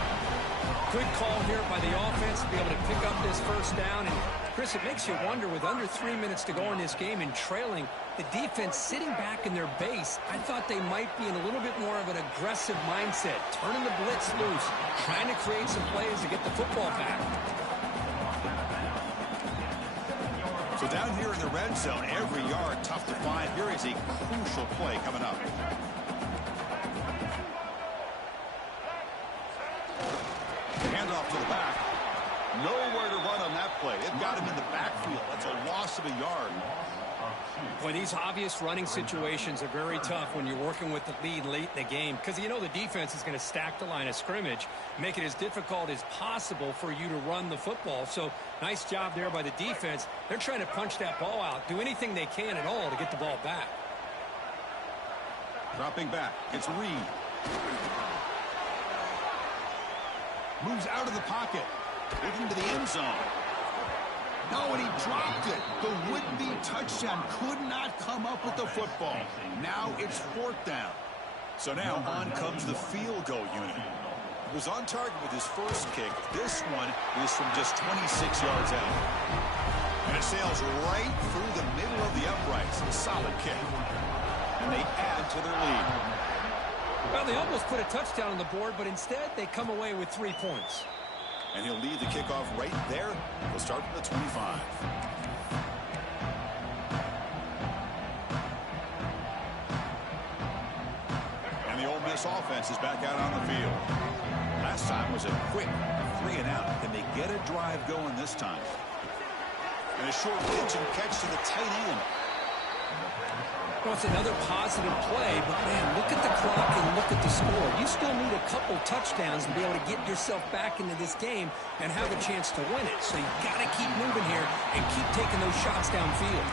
Good call here by the offense to be able to pick up this first down. And Chris, it makes you wonder, with under 3 minutes to go in this game and trailing, the defense sitting back in their base, I thought they might be in a little bit more of an aggressive mindset, turning the blitz loose, trying to create some plays to get the football back. So down here in the red zone, every yard tough to find. Here is a crucial play coming up. Handoff to the back. Nowhere to run on that play. It got him in the backfield. That's a loss of a yard. Boy, these obvious running situations are very tough when you're working with the lead late in the game, because you know the defense is going to stack the line of scrimmage, make it as difficult as possible for you to run the football. So nice job there by the defense. They're trying to punch that ball out, do anything they can at all to get the ball back. Dropping back. It's Reed. Moves out of the pocket. Looking to the end zone. No, and he dropped it. The would-be touchdown could not come up with the football. Now it's 4th down. So now on comes the field goal unit. He was on target with his first kick. This one is from just 26 yards out. And it sails right through the middle of the uprights. A solid kick. And they add to their lead. Well, they almost put a touchdown on the board, but instead they come away with 3 points. And he'll lead the kickoff right there. He'll start from the 25. And the Ole Miss offense is back out on the field. Last time was a quick 3 and out. Can they get a drive going this time? And a short pitch and catch to the tight end. Well, it's another positive play, but, man, look at the clock and look at the score. You still need a couple touchdowns to be able to get yourself back into this game and have a chance to win it. So you've got to keep moving here and keep taking those shots downfield.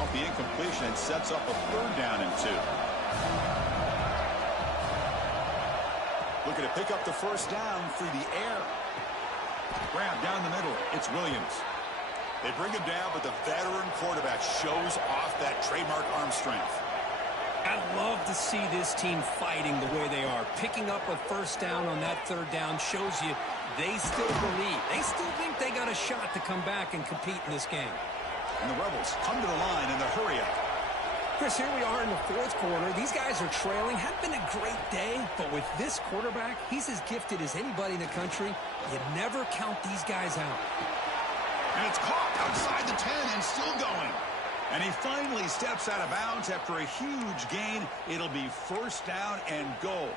Off the incompletion, it sets up a 3rd down and 2. Looking to pick up the first down through the air. Grab down the middle. It's Williams. They bring him down, but the veteran quarterback shows off that trademark arm strength. I love to see this team fighting the way they are. Picking up a first down on that 3rd down shows you they still believe. They still think they got a shot to come back and compete in this game. And the Rebels come to the line in the hurry-up. Chris, here we are in the 4th quarter. These guys are trailing. Had been a great day, but with this quarterback, he's as gifted as anybody in the country. You never count these guys out. And it's caught outside the 10 and still going. And he finally steps out of bounds after a huge gain. It'll be first down and goal.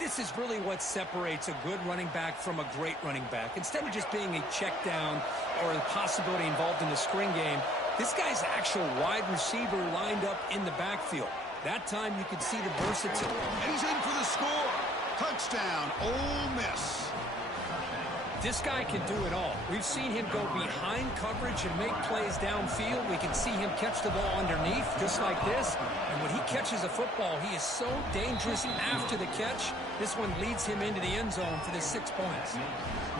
This is really what separates a good running back from a great running back. Instead of just being a check down or a possibility involved in the screen game, this guy's actual wide receiver lined up in the backfield. That time you could see the versatility. And he's in for the score. Touchdown, Ole Miss. This guy can do it all. We've seen him go behind coverage and make plays downfield. We can see him catch the ball underneath just like this. And when he catches a football, he is so dangerous after the catch. This one leads him into the end zone for the 6 points.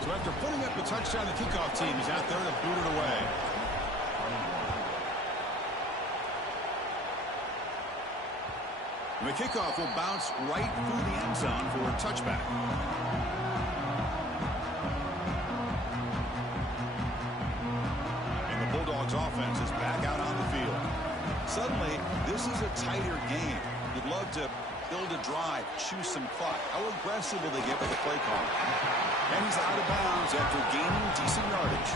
So after putting up the touchdown, the kickoff team is out there to boot it away. And the kickoff will bounce right through the end zone for a touchback. And the Bulldogs offense is back out on the field. Suddenly, this is a tighter game. You'd love to build a drive, choose some clock. How aggressive will they get with the play call? And he's out of bounds after gaining decent yardage.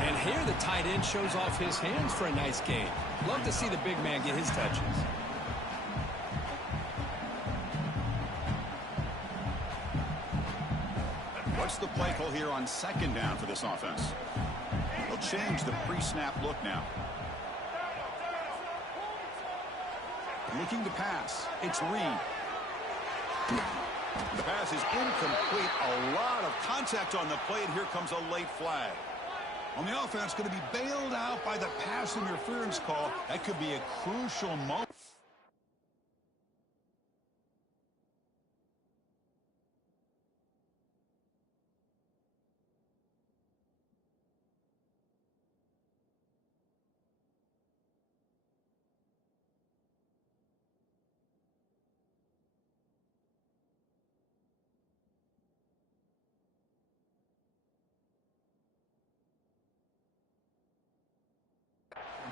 And here the tight end shows off his hands for a nice gain. Love to see the big man get his touches. What's the play call here on second down for this offense? They'll change the pre-snap look now. Looking to pass. It's Reed. The pass is incomplete. A lot of contact on the play, and here comes a late flag. On the offense, going to be bailed out by the pass interference call. That could be a crucial moment.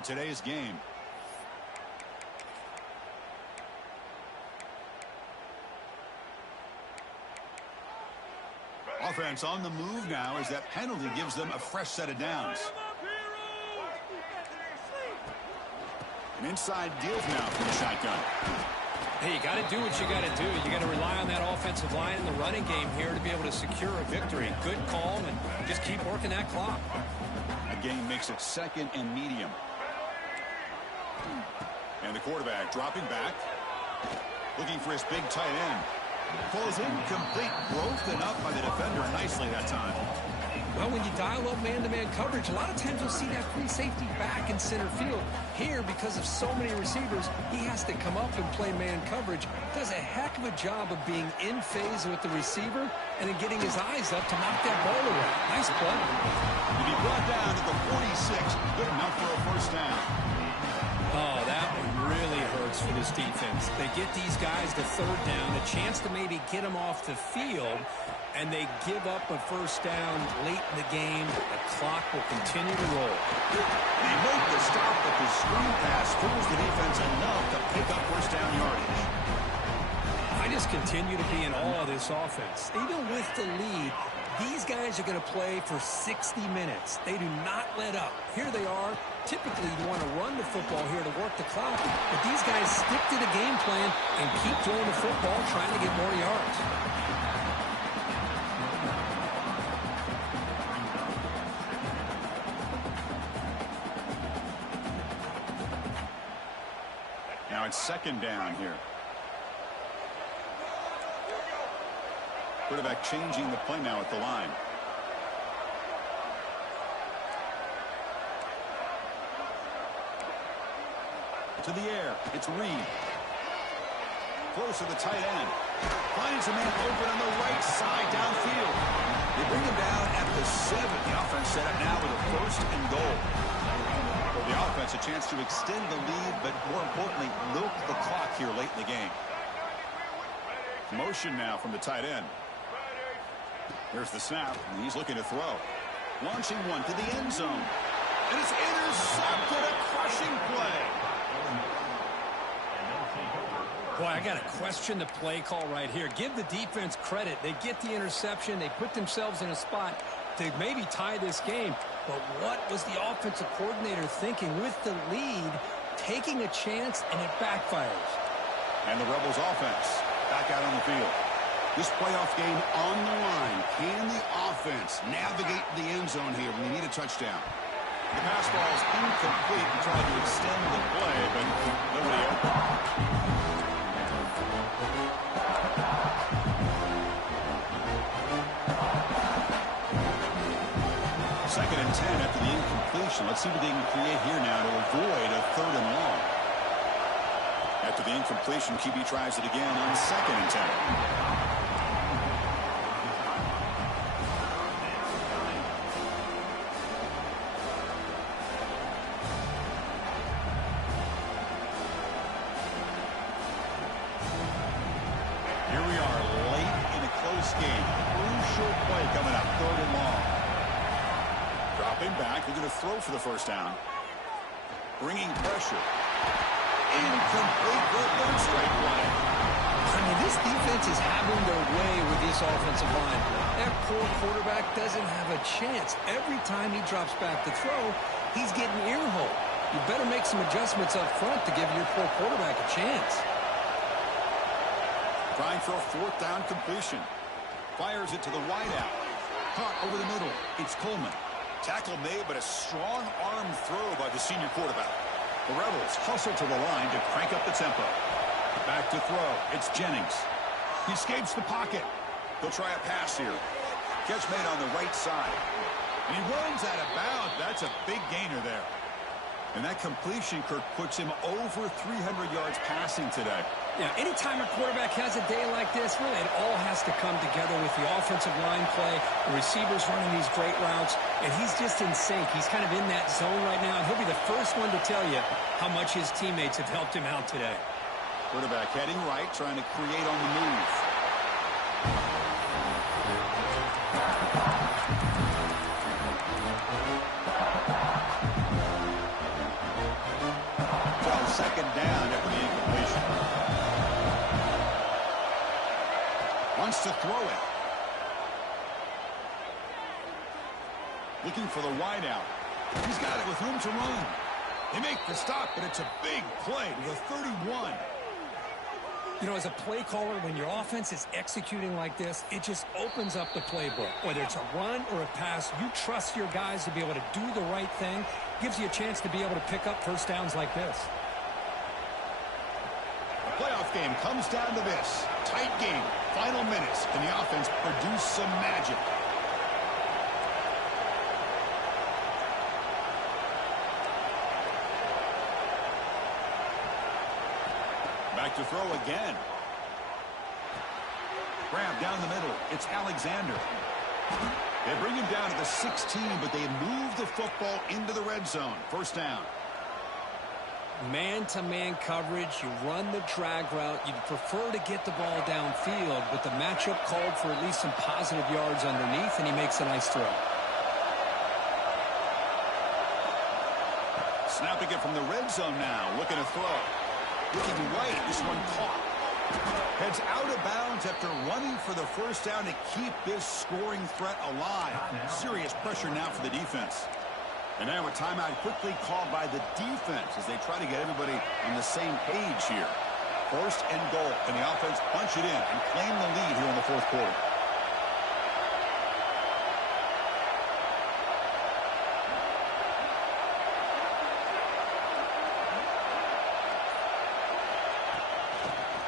Today's game. Offense on the move now as that penalty gives them a fresh set of downs. And inside deals now from the shotgun. Hey, you got to do what you got to do. You got to rely on that offensive line in the running game here to be able to secure a victory. Good call, and just keep working that clock. A game makes it second and medium. And the quarterback dropping back, looking for his big tight end. Falls incomplete, broken up by the defender nicely that time. Well, when you dial up man-to-man coverage, a lot of times you'll see that free safety back in center field. Here, because of so many receivers, he has to come up and play man coverage. Does a heck of a job of being in phase with the receiver and then getting his eyes up to knock that ball away. Nice play. To be brought down at the 46, good enough for a first down. Oh, that one really hurts for this defense. They get these guys to third down, a chance to maybe get them off the field, and they give up a first down late in the game. The clock will continue to roll. They make the stop, but the screen pass fools the defense enough to pick up first down yardage. I just continue to be in awe of this offense. Even with the lead, these guys are going to play for 60 minutes. They do not let up. Here they are. Typically, you want to run the football here to work the clock, but these guys stick to the game plan and keep throwing the football, trying to get more yards. Now it's second down here. Quarterback changing the play now at the line. To the air. It's Reed. Close to the tight end. Finds a man open on the right side downfield. They bring him down at the 7. The offense set up now with a first and goal. For the offense, a chance to extend the lead, but more importantly, milk the clock here late in the game. Motion now from the tight end. Here's the snap, and he's looking to throw. Launching one to the end zone. And it's intercepted, a crushing play. Boy, I got to question the play call right here. Give the defense credit. They get the interception. They put themselves in a spot to maybe tie this game. But what was the offensive coordinator thinking with the lead, taking a chance, and it backfires? And the Rebels offense back out on the field. This playoff game on the line. Can the offense navigate the end zone here when they need a touchdown? The pass ball is incomplete and tried to extend the play, but nobody open. Second and 10 after the incompletion. Let's see what they can create here now to avoid a third and long. After the incompletion, QB tries it again on second and 10. Here we are late in a close game. Crucial play coming up, third and long. Dropping back, looking to throw for the first down. Bringing pressure. Incomplete, good third straight play. I And this defense is having their way with this offensive line. That poor quarterback doesn't have a chance. Every time he drops back to throw, he's getting ear-hole. You better make some adjustments up front to give your poor quarterback a chance. Trying for a fourth down completion. Fires it to the wideout. Caught over the middle. It's Coleman. Tackle made, but a strong arm throw by the senior quarterback. The Rebels hustle to the line to crank up the tempo. Back to throw. It's Jennings. He escapes the pocket. He'll try a pass here. Catch made on the right side. And he runs out of bounds. That's a big gainer there. And that completion, Kirk, puts him over 300 yards passing today. Yeah, anytime a quarterback has a day like this, really it all has to come together with the offensive line play, the receivers running these great routes, and he's just in sync. He's kind of in that zone right now, and he'll be the first one to tell you how much his teammates have helped him out today. Quarterback heading right, trying to create on the move. Second down after the incompletion. Wants to throw it. Looking for the wideout. He's got it with room to run. They make the stop, but it's a big play to the 31. You know, as a play caller, when your offense is executing like this, it just opens up the playbook. Whether it's a run or a pass, you trust your guys to be able to do the right thing. Gives you a chance to be able to pick up first downs like this. Playoff game comes down to this. Tight game. Final minutes. Can the offense produce some magic? Back to throw again. Grab down the middle. It's Alexander. They bring him down to the 16, but they move the football into the red zone. First down. Man-to-man coverage, you run the drag route. You'd prefer to get the ball downfield, but the matchup called for at least some positive yards underneath, and he makes a nice throw. Snapping it from the red zone now, looking to throw. Looking right, this one caught. Heads out of bounds after running for the first down to keep this scoring threat alive. Serious pressure now for the defense. And now a timeout quickly called by the defense as they try to get everybody on the same page here. First and goal. Can the offense punch it in and claim the lead here in the fourth quarter?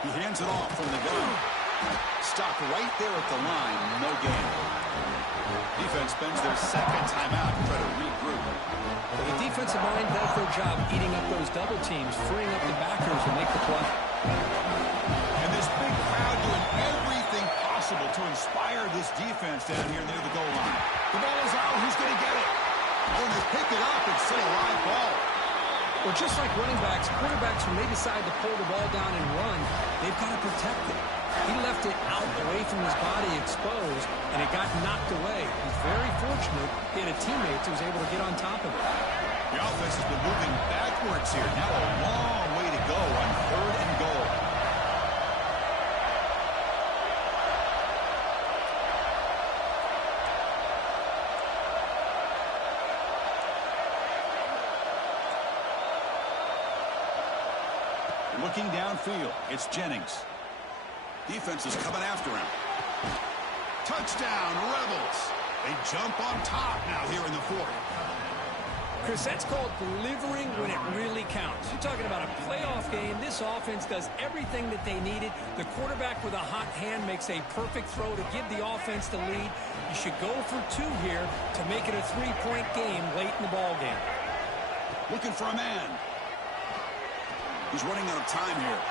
He hands it off from the gun. Stopped right there at the line. No gain. Defense spends their second timeout to try to regroup. Well, the defensive line does their job eating up those double teams, freeing up the backers to make the play. And this big crowd doing everything possible to inspire this defense down here near the goal line. The ball is out. Who's going to get it? When they pick it up, it's still a live ball. Well, just like running backs, quarterbacks, when they decide to pull the ball down and run, they've got to protect it. He left it out away from his body exposed, and it got knocked away. He's very fortunate he had a teammate who was able to get on top of it. The offense has been moving backwards here. Now a long way to go on third and goal. Looking downfield, it's Jennings. Defense is coming after him. Touchdown, Rebels. They jump on top now here in the fourth. Chris, that's called delivering when it really counts. You're talking about a playoff game. This offense does everything that they needed. The quarterback with a hot hand makes a perfect throw to give the offense the lead. You should go for two here to make it a three-point game late in the ball game. Looking for a man. He's running out of time here.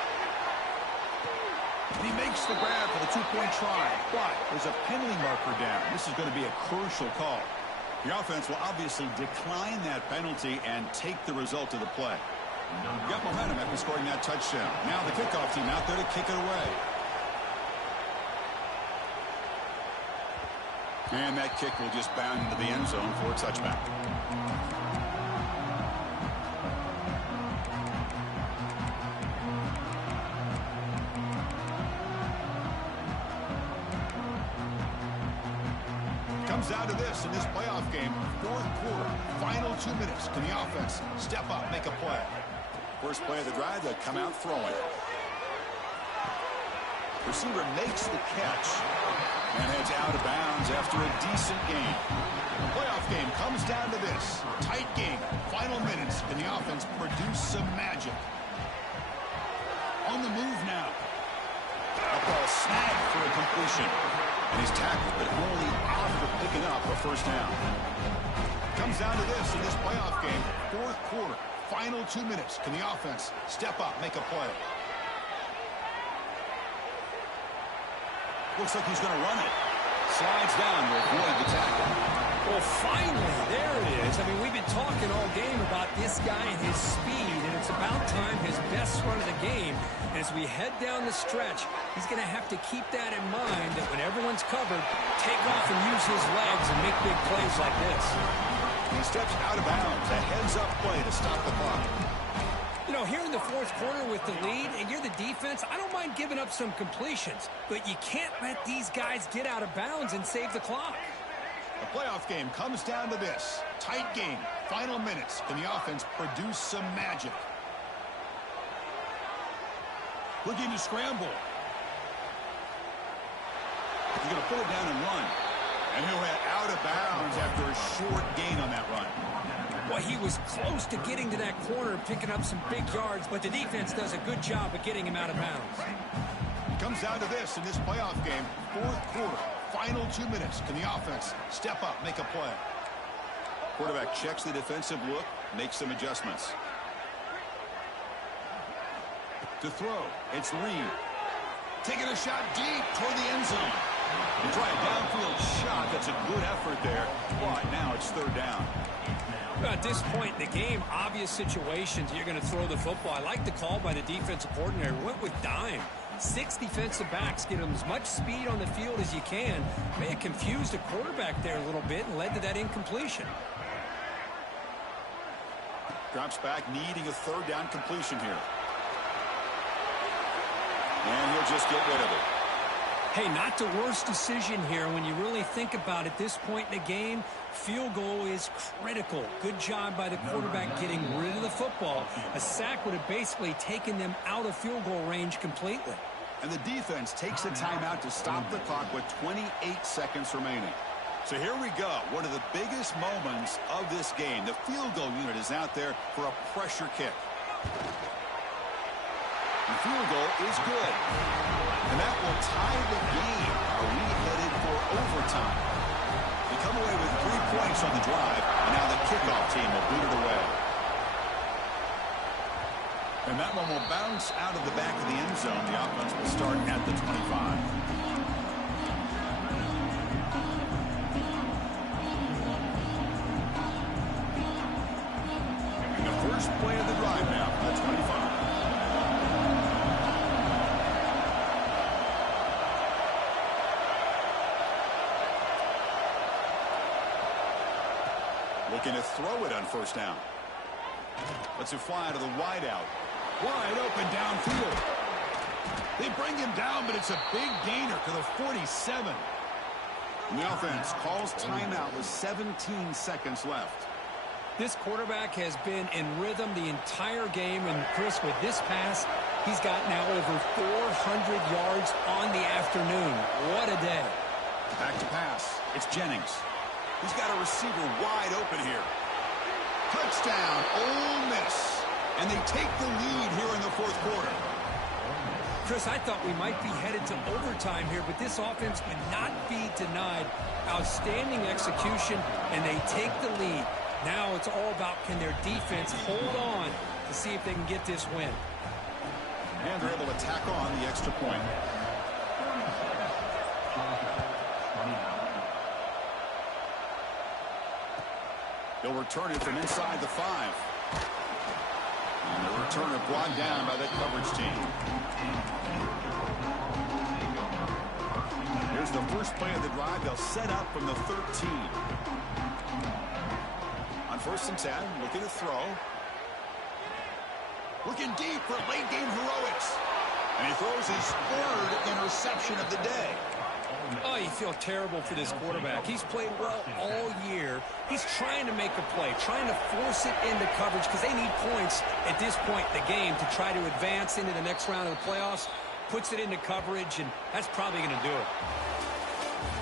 And he makes the grab for the two-point try. But there's a penalty marker down. This is going to be a crucial call. The offense will obviously decline that penalty and take the result of the play. Got momentum after scoring that touchdown. Now the kickoff team out there to kick it away. And that kick will just bound into the end zone for a touchback. Comes down to this in this playoff game. Fourth quarter, final 2 minutes. Can the offense step up, make a play? First play of the drive, they come out throwing. Receiver makes the catch and heads out of bounds after a decent game. The playoff game comes down to this. Tight game, final minutes. Can the offense produce some magic? On the move now. A ball snagged for a completion. And he's tackled, but only after picking up a first down. Comes down to this in this playoff game. Fourth quarter, final 2 minutes. Can the offense step up, make a play? Looks like he's going to run it. Slides down to avoid the tackle. Well, finally, there it is. I mean, we've been talking all game about this guy and his speed, and it's about time his best run of the game. And as we head down the stretch, he's going to have to keep that in mind, that when everyone's covered, take off and use his legs and make big plays like this. He steps out of bounds. A heads-up play to stop the clock. You know, here in the fourth quarter with the lead, and you're the defense, I don't mind giving up some completions, but you can't let these guys get out of bounds and save the clock. The playoff game comes down to this. Tight game, final minutes. Can the offense produce some magic? Looking to scramble. He's going to pull it down and run. And he'll head out of bounds after a short gain on that run. Well, he was close to getting to that corner and picking up some big yards, but the defense does a good job of getting him out of bounds. It comes down to this in this playoff game. Fourth quarter, final 2 minutes. Can the offense step up, make a play? Quarterback checks the defensive look, makes some adjustments. To throw, it's Reed. Taking a shot deep toward the end zone. They try a downfield shot. That's a good effort there, but now it's third down. At this point in the game, obvious situations, you're going to throw the football. I like the call by the defensive coordinator. Went with dime. 6 defensive backs, get them as much speed on the field as you can. May have confused the quarterback there a little bit and led to that incompletion. Drops back, needing a third down completion here. And he'll just get rid of it. Hey, not the worst decision here when you really think about it. This point in the game, field goal is critical. Good job by the quarterback getting rid of the football. A sack would have basically taken them out of field goal range completely. And the defense takes a timeout to stop the clock with 28 seconds remaining. So here we go. One of the biggest moments of this game. The field goal unit is out there for a pressure kick. The field goal is good. And that will tie the game. Are we headed for overtime? They come away with 3 points on the drive, and now the kickoff team will boot it away. And that one will bounce out of the back of the end zone. The offense will start at the 25. And the first play of the drive now, the 25. Looking to throw it on first down. Lets it fly to the wideout. Wide open downfield. They bring him down, but it's a big gainer to the 47. And the offense calls timeout with 17 seconds left. This quarterback has been in rhythm the entire game, and Chris, with this pass, he's got now over 400 yards on the afternoon. What a day. Back to pass. It's Jennings. He's got a receiver wide open here. Touchdown, Ole Miss. And they take the lead here in the fourth quarter. Chris, I thought we might be headed to overtime here, but this offense would not be denied. Outstanding execution, and they take the lead. Now it's all about, can their defense hold on to see if they can get this win. And they're able to tack on the extra point. They'll return it from inside the 5. And the returner brought down by the coverage team. Here's the first play of the drive. They'll set up from the 13. On 1st and 10, looking to throw. Looking deep for late game heroics. And he throws his 3rd interception of the day. Oh, you feel terrible for this quarterback. He's played well all year. He's trying to make a play, trying to force it into coverage because they need points at this point in the game to try to advance into the next round of the playoffs. Puts it into coverage, and that's probably going to do it.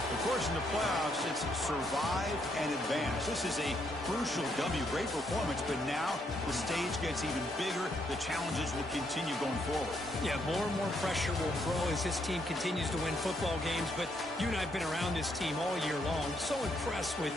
Of course, in the playoffs, it's survive and advance. This is a crucial W. Great performance, but now the stage gets even bigger. The challenges will continue going forward. Yeah, more and more pressure will grow as this team continues to win football games, but you and I have been around this team all year long. So impressed with